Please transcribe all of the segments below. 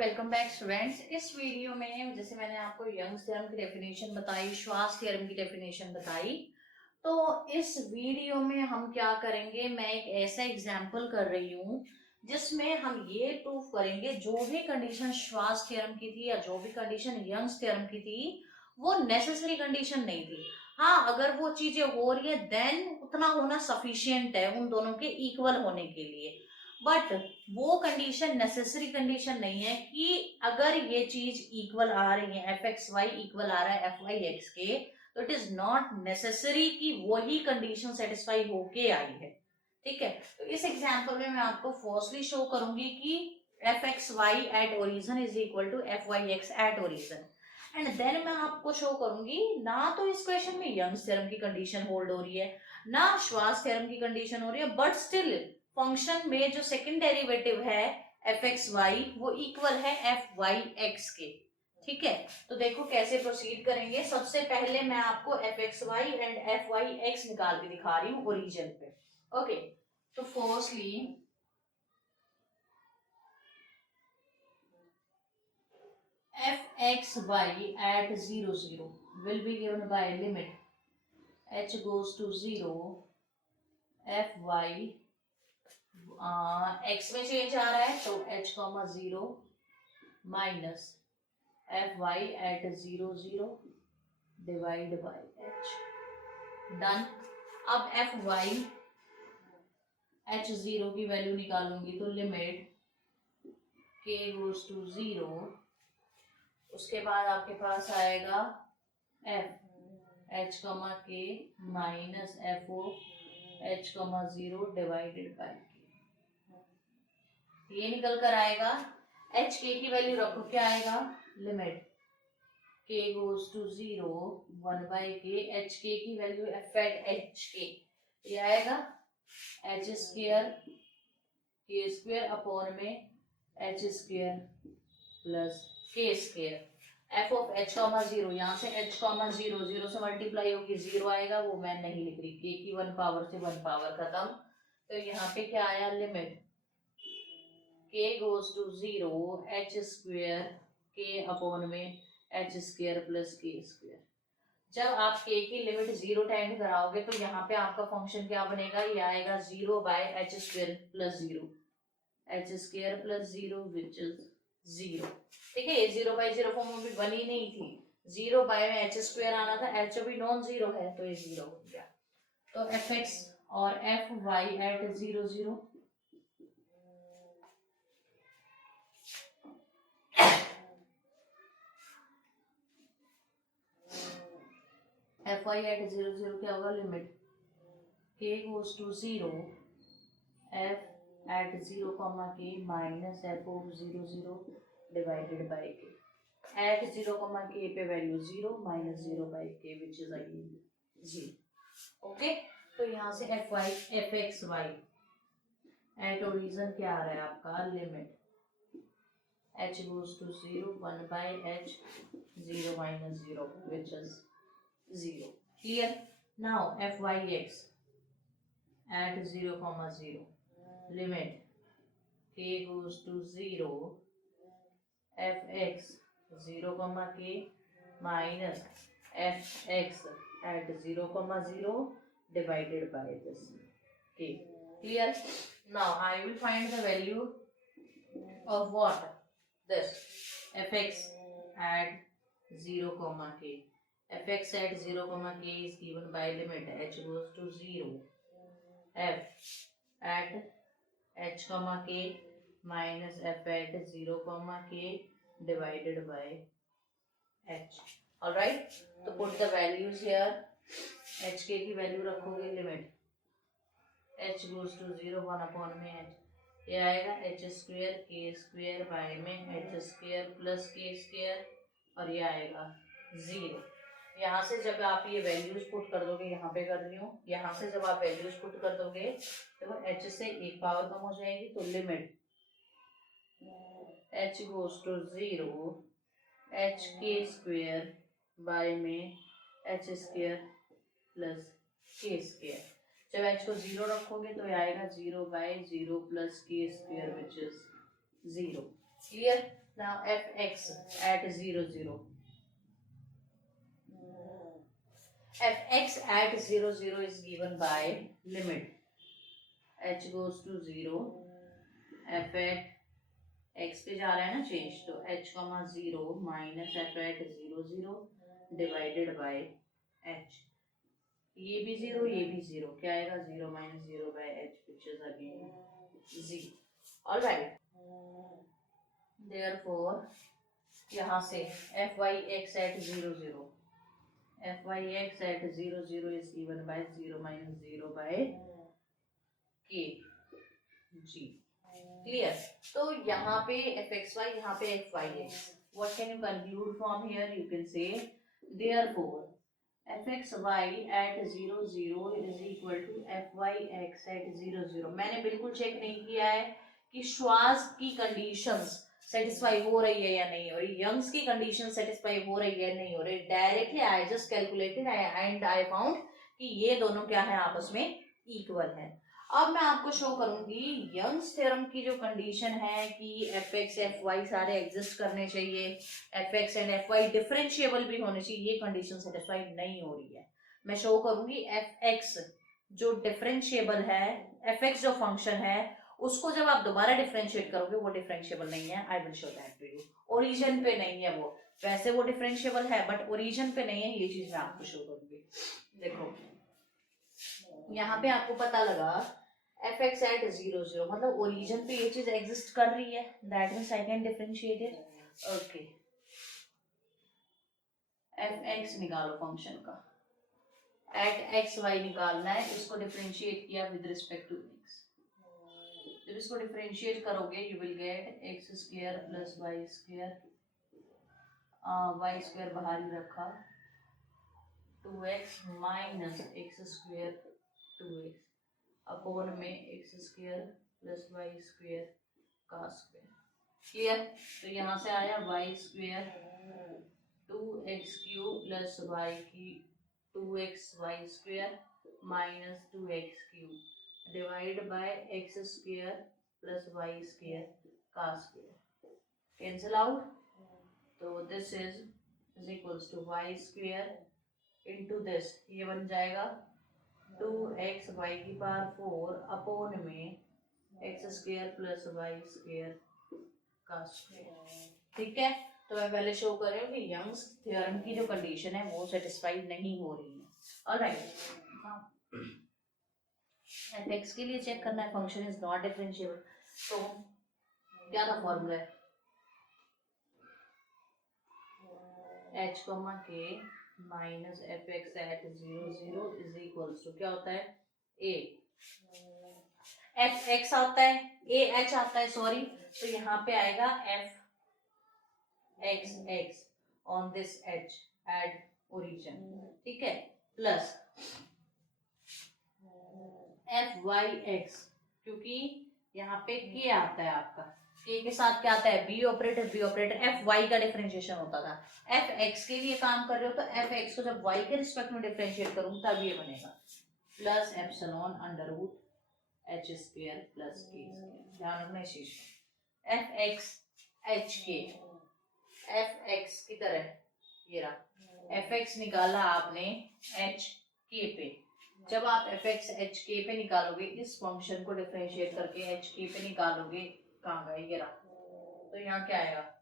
Welcome back students. इस video में जैसे मैंने आपको यंग्स थ्योरम की डेफिनेशन बताई, श्वास थ्योरम की डेफिनेशन बताई, तो इस वीडियो में हम क्या करेंगे, मैं एक ऐसा एग्जांपल कर रही हूँ जिसमें हम ये प्रूव करेंगे जो भी कंडीशन श्वास थ्योरम की थी या जो भी कंडीशन यंग्स थ्योरम की थी वो नेसेसरी कंडीशन नहीं थी। हाँ, अगर वो चीजें हो रही है देन उतना होना सफिशियंट है उन दोनों के इक्वल होने के लिए, बट वो कंडीशन नेसेसरी कंडीशन नहीं है कि अगर ये चीज इक्वल आ रही है, एफ एक्स वाई इक्वल आ रहा है एफ वाई एक्स के, तो इट इज नॉट नेसेसरी कि वही कंडीशन सेटिस्फाई होके आई है। ठीक है, तो इस एग्जांपल में मैं आपको फर्स्टली शो करूंगी कि F X Y at origin is equal to F Y X at origin, and then मैं आपको शो करूंगी ना तो इस क्वेश्चन में यंग्स थ्योरम की कंडीशन होल्ड हो रही है ना श्वार्ट्ज थ्योरम की कंडीशन हो रही है, बट स्टिल फंक्शन में जो सेकंड डेरिवेटिव है एफ एक्स वाई वो इक्वल है एफ वाई एक्स के। ठीक है, तो देखो कैसे प्रोसीड करेंगे। सबसे पहले मैं आपको F X Y and F Y X निकाल के दिखा रही हूँ ओरिजिन पे। ओके, तो firstly F X Y at 0 0 will be given by limit h goes to 0 F Y X में चेंज आ रहा है तो h comma 0 minus F Y at 0 0 divide by H. Done. अब एफ वाई एच जीरो की value निकालूंगी तो limit के गोज टू 0, उसके बाद आपके पास आएगा एफ एच कमा के माइनस एफ ओ एच कमा 0 डिवाइडेड बाई के। ये निकल कर आएगा, एच के की वैल्यू रखो, क्या आएगा, limit k goes to 0 1 by k, H के की वैल्यू एफ एट एच के, ये आएगा H square K square upon में H square plus K square. F of H comma 0, यहाँ से एच कॉमा 0 0 से मल्टीप्लाई होगी 0 आएगा, वो मैं नहीं लिख रही, के की 1 पावर से 1 पावर खत्म। तो यहाँ पे क्या आया, limit k goes to 0 H square के अपॉन में H square plus K square. जब आप k की लिमिट 0 टेंड कराओगे तो यहाँ पे आपका फंक्शन क्या बनेगा, ये आएगा 0 by H square plus 0, H square plus 0 which is 0। ठीक है, ये 0 बाय 0 फॉर्म में भी बनी नहीं थी, 0 बाय में एच स्क्वेयर आना था, एच अभी नॉन जीरो है तो ये 0 हो गया। तो एफ एक्स और F Y at 0 0 F Y at 0 0 क्या होगा, limit k goes to 0 f at 0 comma k minus f of 0 0 divided by k। at 0 comma k पे value 0 minus 0 by k which is again 0। Okay, तो यहाँ से F Y F X Y at origin क्या आ रहा है आपका, limit h goes to 0 1 by h 0 minus 0 which is 0। clear? now f y x at 0 comma 0 limit k goes to 0 fx 0 comma k minus fx at 0 comma 0 divided by this k। clear? now I will find the value of what, this fx at 0 comma k। fx at 0 comma k is given by limit h goes to 0 f at h comma k minus f at 0 comma k divided by h। all right, तो put the values here। h k की value रखोगे, limit h goes to 0 1 upon में h, ये आएगा h square k square by में h square plus k square, और ये आएगा 0। यहाँ से जब आप ये वैल्यूज पुट कर दोगे, यहाँ पे कर रही हूँ, यहाँ से जब आप वैल्यूज पुट कर दोगे तो h से एक पावर कम हो जाएगी, तो limit h goes to 0 h k square by में h square plus k square. जब h को 0 रखोगे तो ये आएगा 0 बाय 0 plus k square which is 0। Clear? now fx at 0 0, fx at 0 0 is given by limit h goes to 0, f at x पे जा रहा है ना चेंज, तो h comma 0 minus F at 0 0 divided by h, ये भी 0 ये भी 0, क्या आएगा 0 minus 0 by h which is again 0. Alright, therefore यहाँ से fyx at 0 0, fyx at 0 0 is given by 0 minus 0 by k g. Clear? तो यहाँ पे fxy, यहाँ पे fyx. What can you conclude from here? You can say therefore fxy at 0 0 is equal to fyx at 0 0. मैंने बिल्कुल check नहीं किया है कि श्वास की कंडीशंस सेटिस्फाई हो रही है या नहीं हो रही, यंग्स की कंडीशन सेटिस्फाई हो रही है नहीं हो रही. Directly I just calculated and I found कि ये दोनों क्या है, आपस में इक्वल है. अब मैं आपको शो करूंगी यंग्स थ्योरम की जो कंडीशन है कि एफ एक्स एफ वाई सारे एग्जिस्ट करने चाहिए, F X and F Y differentiable भी होने चाहिए, ये कंडीशन सेटिस्फाई नहीं हो रही है. मैं शो करूंगी एफ एक्स जो डिफरेंशिएबल है, एफ एक्स जो फंक्शन है उसको जब आप दोबारा डिफरेंशिएट करोगे वो डिफरेंशिएबल नहीं है. I will show that to you. Origin पे नहीं है वो, वैसे वो डिफरेंशिएबल है बट ओरिजिन पे नहीं है, ये चीज मैं आपको शो करूंगी. देखो यहाँ पे आपको पता लगा एफ एक्स एट 0 0 मतलब ओरिजिन पे ये चीज एग्जिस्ट कर रही है, that means I can differentiate it. Okay, F x निकालो फंक्शन का, एट एक्स वाई निकालना है, इसको डिफरेंशिएट किया विद रिस्पेक्ट टू एक्स. जब इसको डिफरेंशिएट करोगे you will get x square plus Y square, y square बाहर ही रखा, 2x minus x square 2x upon में x square plus Y square का स्क्वायर. क्लियर? तो यहाँ से आया y square 2x cube plus y की 2x y square minus 2x cube divide by x square plus Y square का square. Cancel out, तो this is equals to y square into this, ये बन जाएगा 2x वाई की power 4 upon में x square plus Y square का square. ठीक है, तो मैं पहले शो कर रही हूँ कि यंग्स थ्योरम की जो कंडीशन है वो सेटिस्फाई नहीं हो रही है. ऑलराइट, एफ एक्स के लिए चेक करना है फंक्शन इज नॉट डिफरेंशिएबल. तो क्या था फॉर्मूला है, h comma K minus F x at 0 0 is equals to क्या होता है, a एफ एक्स आता है, a h आता है सॉरी, तो यहाँ पे आएगा F x x on this h at origin. ठीक है, प्लस एफ वाई एक्स, क्योंकि यहाँ पे k आता है आपका, k के साथ क्या आता है, B operator, B operator F Y का डिफरेंशिएशन होता था. एफ एक्स के लिए काम कर रहे हो तो एफ एक्स को जब वाई के रिस्पेक्ट में डिफरेंशिएट करूंगा तब ये बनेगा plus epsilon under root H square plus K square. ध्यान रखना इस चीज को, एफ एक्स एच के, एफ एक्स की तरह ये रहा, एफ एक्स निकाला आपने एच के पे. जब आप एफ एक्स एच के पे निकालोगे, इस फंक्शन को डिफरेंशिएट करके एच के पे निकालोगे, कहाँ गए ये रहा, तो यहाँ क्या आएगा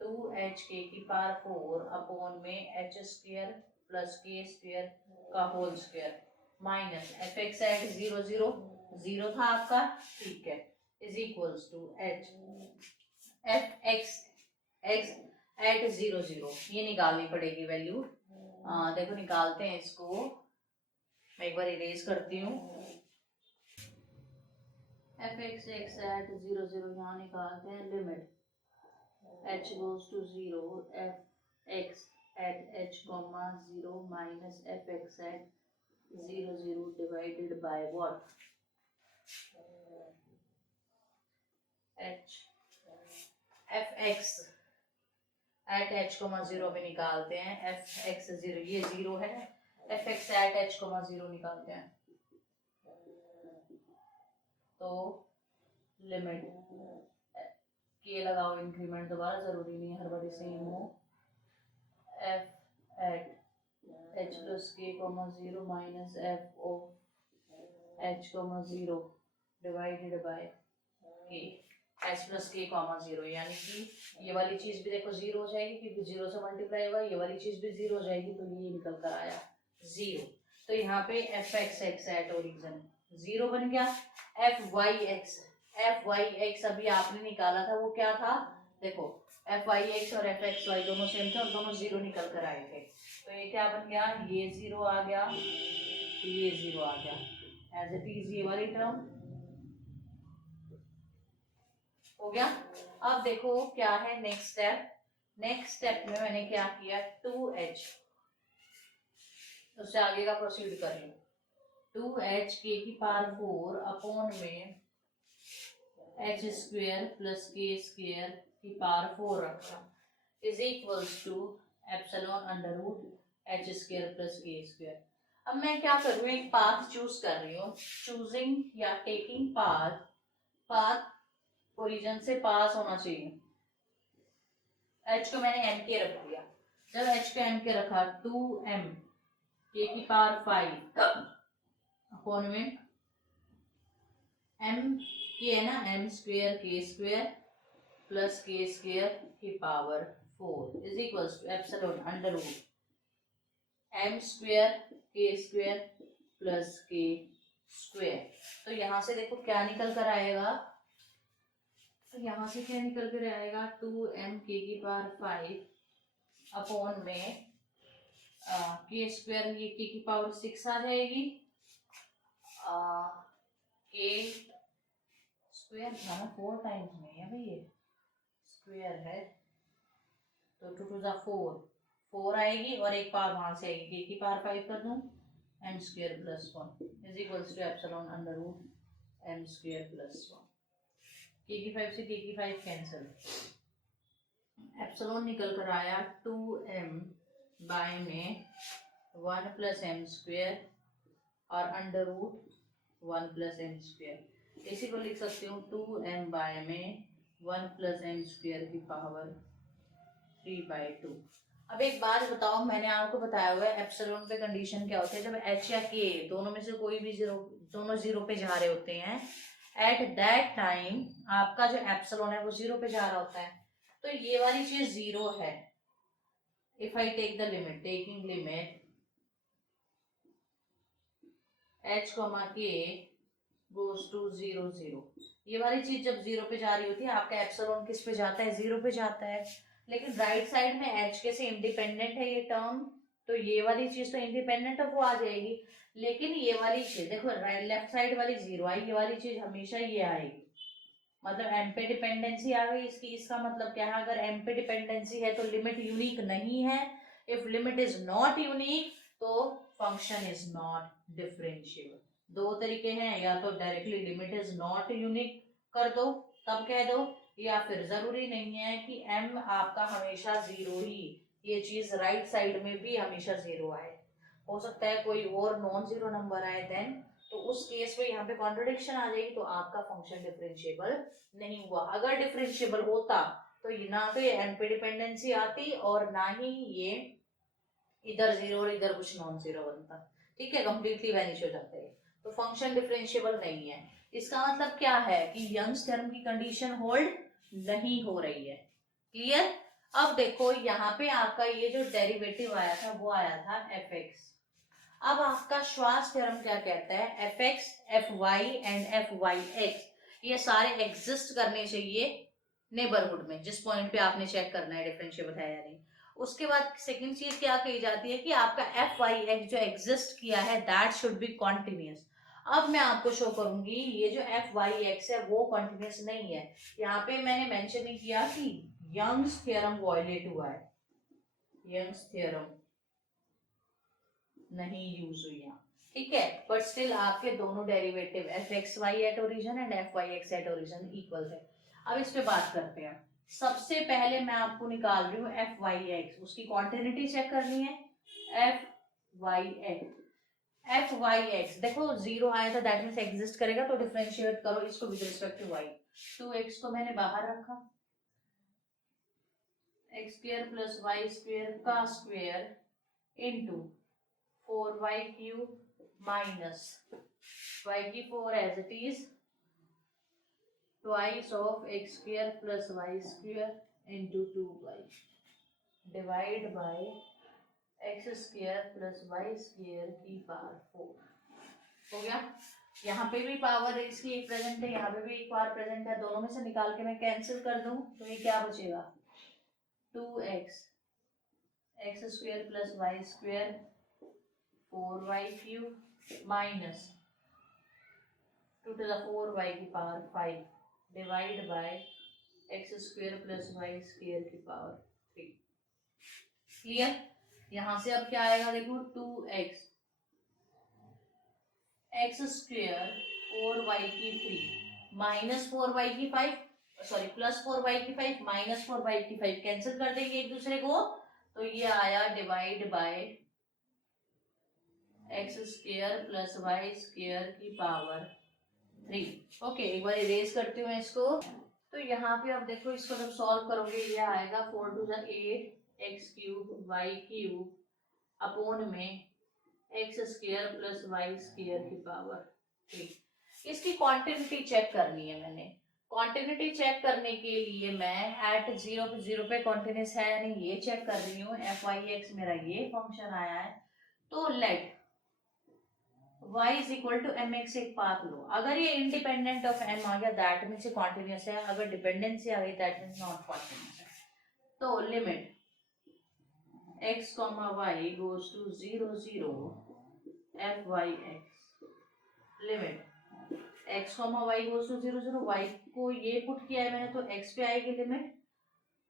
2h k की पावर 4 अपोन में h square plus k square का whole square minus F x at 0 0 0 था आपका, ठीक है, is equals to h f x x at 0 0. ये निकालनी पड़ेगी वैल्यू. देखो निकालते हैं इसको, मैं एक बार इरेज करती हूँ. एफ एक्स एक्स एट 0 0 यहाँ निकालते हैं, limit h goes to 0, f x at h comma 0 minus f x at 0 0 divided by what, h f x at h comma 0 में निकालते हैं, f x 0 ये 0 है, f x at h comma 0 निकालते हैं, तो लिमिट के लगाओ इंक्रीमेंट दोबारा, जरूरी नहीं है हर बार सेम हो। एफ एट एच प्लस के comma zero minus F of H comma zero divided by के एच प्लस के कॉमा जीरो, यानी कि ये वाली चीज भी देखो जीरो हो जाएगी क्योंकि जीरो से मल्टीप्लाई होगा, ये वाली चीज भी जीरो हो जाएगी, तो ये निकल कर आया जीरो। तो यहाँ पे F x x at origin zero बन गया। एफ वाई एक्स अभी आपने निकाला था, वो क्या था देखो, एफ वाई एक्स और एफ एक्स वाई दोनों सेम थे और दोनों जीरो निकल कर आए थे। तो ये क्या बन गया, ये जीरो आ गया, ये जीरो आ गया, एज इट इज ये वाली टर्म हो गया। अब देखो क्या है नेक्स्ट स्टेप। नेक्स्ट स्टेप में मैंने क्या किया, 2h, उससे आगे का प्रोसीड कर लो। 2h के की पावर 4 अपॉन में h square plus K square की पावर 4 रखा is equals to epsilon under root h square plus K square. अब मैं क्या कर रही हूँ, एक पाथ चूज कर रही हूँ, चूजिंग या टेकिंग पाथ ओरिजिन से पास होना चाहिए। h को मैंने m के रख दिया, जब h को m के रखा 2m के की पावर 5 अपॉन में m के है ना, m square K square plus K square की power 4 is equals to epsilon under root m square K square plus K square. तो यहां से देखो क्या निकल कर आएगा, तो यहाँ से क्या निकल कर आएगा, 2m के की पावर 5 अपॉन में के स्क्वायर, ये के की पावर 6 आ जाएगी, के स्क्वायर था ना 4 टाइम्स में है भाई, ये स्क्वायर है तो 2 टू 4 आएगी और एक पावर वहां से आएगी, के की पावर 5 कर दूं m square plus 1 is equals to epsilon under root m square plus 1। के की 5 से के की 5 कैंसिल, एप्सिलॉन निकल कर आया 2m बाय में 1 प्लस एम स्क्वेयर और under root 1 plus M square. इसी को लिख सकती हूँ 2m बाय में 1 प्लस एम स्क्वेयर की पावर 3/2। अब एक बात बताओ, मैंने आपको बताया हुआ है एप्सिलॉन पे कंडीशन क्या होती है, जब h या k दोनों में से कोई भी जीरो, दोनों जीरो पे जा रहे होते हैं, एट दैट टाइम आपका जो एप्सिलॉन है वो जीरो पे जा रहा होता है, तो ये वाली चीज जीरो है। If I take the limit, taking limit h k goes to 0 0, ये वाली चीज जब जीरो पे जा रही होती है, आपका एप्सिलॉन किस पे जाता है, जीरो पे जाता है। लेकिन राइट साइड में h के से इंडिपेंडेंट है ये टर्म, तो ये वाली चीज तो इंडिपेंडेंट है वो आ जाएगी, लेकिन ये वाली चीज देखो राइट लेफ्ट साइड वाली जीरो आई, ये वाली चीज हमेशा ये आएगी, मतलब m पे डिपेंडेंसी आ गई इसकी। इसका मतलब क्या है, अगर m पे डिपेंडेंसी है तो लिमिट यूनिक नहीं है, if limit is not unique तो फंक्शन इज नॉट डिफरेंशिएबल। दो तरीके हैं, या तो directly limit is not unique कर दो तब कह दो, या फिर जरूरी नहीं है कि m आपका हमेशा जीरो ही, ये चीज राइट साइड में भी हमेशा जीरो आए, हो सकता है कोई और नॉन जीरो नंबर आए, देन तो उस केस में यहाँ पे कॉन्ट्रडिक्शन आ जाएगी, तो आपका फंक्शन डिफरेंशिएबल नहीं हुआ। अगर डिफरेंशिएबल होता तो ना तो ये m पे डिपेंडेंसी आती और ना ही ये इधर जीरो और इधर कुछ नॉन जीरो बनता, ठीक है, कंप्लीटली वैनिश हो जाता है। तो फंक्शन डिफरेंशिएबल नहीं है। इसका मतलब क्या है कि यंग्स थ्योरम की कंडीशन होल्ड नहीं हो रही है। क्लियर। अब देखो यहाँ पे आपका ये जो डेरिवेटिव आया था वो आया था एफ एक्स। अब आपका श्वास थ्योरम क्या कहता है, F X F Y and F Y X ये सारे एग्जिस्ट करने चाहिए नेबरहुड में, जिस पॉइंट पे आपने चेक करना है डिफरेंशिएबल है या नहीं। उसके बाद सेकंड चीज क्या कही जाती है कि आपका एफ वाई एक्स जो एग्जिस्ट किया है दैट शुड बी कॉन्टिन्यूस। अब मैं आपको शो करूंगी ये जो एफ वाई एक्स है वो कॉन्टिन्यूस नहीं है। यहाँ पे मैंने मेंशन नहीं किया कि यंग्स थ्योरम वायलेट हुआ है, यंग्स थ्योरम नहीं यूज हुई यहाँ, ठीक है, बट स्टिल आपके दोनों derivative F X Y at origin and F Y X at origin equal है। अब इस पे बात करते हैं। सबसे पहले मैं आपको निकाल रही हूँ एफ वाई एक्स, उसकी क्वांटिटी चेक करनी है। एफ वाई एक्स देखो जीरो आया था, दैट मीन्स एग्जिस्ट करेगा, तो डिफरेंशिएट करो इसको with respect to Y. 2x को मैंने बाहर रखा, x square plus Y square का square into 4y cube minus y की 4 as it is twice of x square plus Y square into 2y divide by x square plus Y square की power 4 हो गया। यहाँ पे भी power इसकी एक प्रेजेंट है, यहाँ पे भी एक पावर प्रेजेंट है, दोनों में से निकाल के मैं कैंसिल कर दूं तो ये क्या बचेगा 2x X square plus Y square 4y cube minus 2 to the 4y की power 5 divide by x square plus Y square की पावर 3। क्लियर। यहाँ से अब क्या आएगा देखो 2x एक्स स्क्वायर 4y की 3 माइनस 4y की 5 सॉरी प्लस 4y की 5 माइनस 4y की 5 कैंसिल कर देंगे एक दूसरे को तो ये आया divide by x square plus Y square की पावर 3। ओके, एक बार इरेज करती हूँ इसको। तो यहाँ पे अब देखो इसको जब सॉल्व करोगे ये आएगा 4 to the 8 x cube y cube upon में x square plus Y square की पावर 3। इसकी क्वांटिटी चेक करनी है मैंने। क्वांटिटी चेक करने के लिए मैं एट 0 पे कॉन्टिन्यूस है या नहीं ये चेक कर रही हूँ। एफ वाई एक्स मेरा ये फंक्शन आया है तो let y is equal to M X एक पाथ लो। अगर ये इंडिपेंडेंट ऑफ m आ गया दैट मीन्स कॉन्टिन्यूस है, अगर डिपेंडेंसी आ गई दैट मीन्स नॉट कॉन्टिन्यूस है। तो limit x, y goes to 0 0 F Y X limit x, y goes to 0 0 y को ये पुट किया है मैंने तो x पे आएगी लिमिट।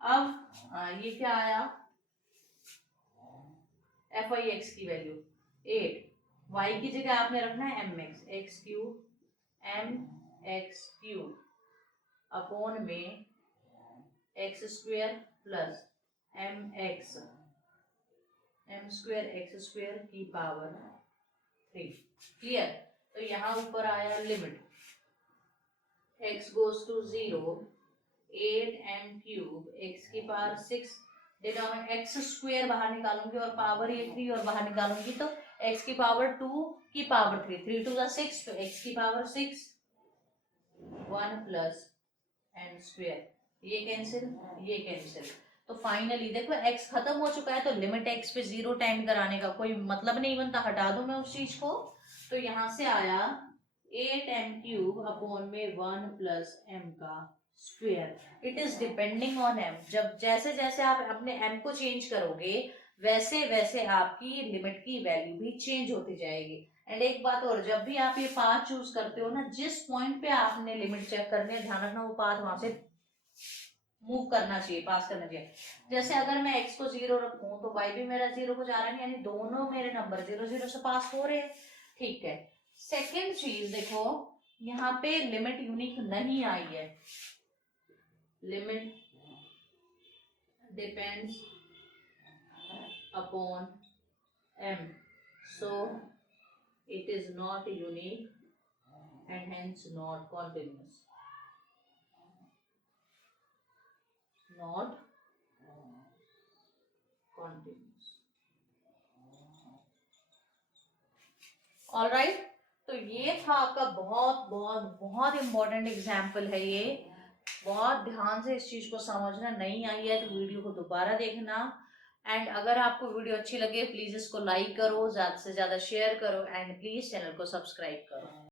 अब ये क्या आया एफ वाई एक्स की वैल्यू 8, y की जगह आपने रखना है m x x cube m x cube upon में x square plus m square x square की पावर 3। क्लियर। तो यहाँ ऊपर आया limit x goes to 0 8m cube x की पावर 6 डेटा में x स्क्वायर बाहर निकालूंगी और पावर ये 3 और बाहर निकालूंगी तो x की पावर 2 की पावर 3 3 to the 6 तो x की पावर 6 1 प्लस m स्क्वायर ये कैंसिल। तो फाइनली देखो x खत्म हो चुका है तो लिमिट x पे 0 टेंड कराने का कोई मतलब नहीं बनता, हटा दूं मैं उस चीज को। तो यहां से आया 8m क्यूब अपॉन में 1 प्लस m का square. It is depending on m। जब जैसे जैसे आप अपने m को चेंज करोगे वैसे वैसे आपकी लिमिट की वैल्यू भी चेंज होती जाएगी। एंड एक बात और, जब भी आप ये पाथ चूज करते हो ना, जिस पॉइंट पे आपने लिमिट चेक करनी है ध्यान रखना वो पाथ वहां से मूव करना चाहिए, पास करना चाहिए। जैसे अगर मैं x को 0 रखूं तो y भी मेरा 0 को जा रहा है, यानी दोनों मेरे नंबर 0 0 से पास हो रहे हैं। ठीक है। सेकेंड चीज देखो यहाँ पे लिमिट यूनिक नहीं आई है, limit depends upon m so it is not unique and hence not continuous, not continuous। Alright, तो ये था आपका बहुत बहुत बहुत इंपॉर्टेंट एग्जाम्पल है ये। बहुत ध्यान से इस चीज को समझना, नहीं आई है तो वीडियो को दोबारा देखना। एंड अगर आपको वीडियो अच्छी लगे प्लीज इसको लाइक करो, ज्यादा से ज्यादा शेयर करो एंड प्लीज चैनल को सब्सक्राइब करो।